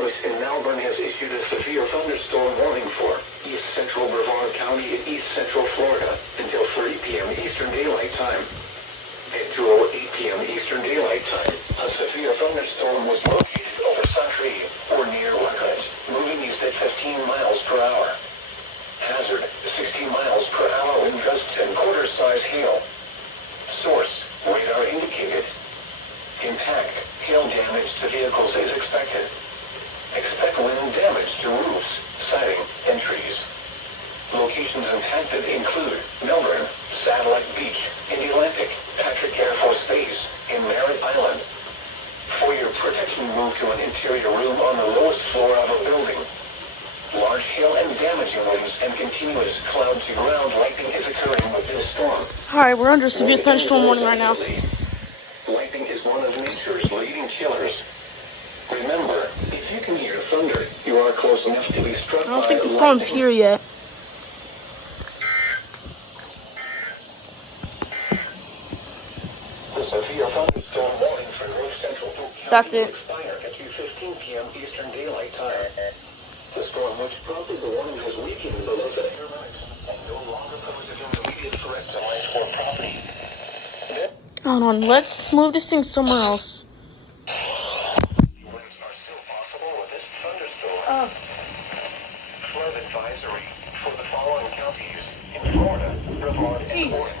Service in Melbourne has issued a severe thunderstorm warning for east central Brevard County and east central Florida until 3 p.m. Eastern Daylight Time. At 2:08 p.m. Eastern Daylight Time, a severe thunderstorm was located over Santry or near Rutledge, moving east at 15 miles per hour. Hazard, 16 miles per hour wind gusts and quarter-size hail. Source, radar indicated. Impact, hail damage to vehicles is expected. Expect wind damage to roofs, siding, and trees. Locations impacted include Melbourne, Satellite Beach, Atlantic, Patrick Air Force Base, and Merritt Island. For your protection, move to an interior room on the lowest floor of a building. Large hail and damaging winds and continuous cloud-to-ground lightning is occurring with this storm. Alright, we're under severe thunderstorm warning right now. Lightning is one of nature's leading killers. Remember, if you can hear thunder, you are close enough to be struck by I don't think the storm's here yet. The severe thunderstorm warning for North Central County That's it. expire at 2:15 p.m. Eastern Daylight Time. The storm, which prompted the warning, has weakened below the airwaves and no longer poses an immediate threat to life or property. Hold on, let's move this thing somewhere else. Winds are still possible with this thunderstorm. Flood advisory for the following counties in Florida, Brevard, and Oregon.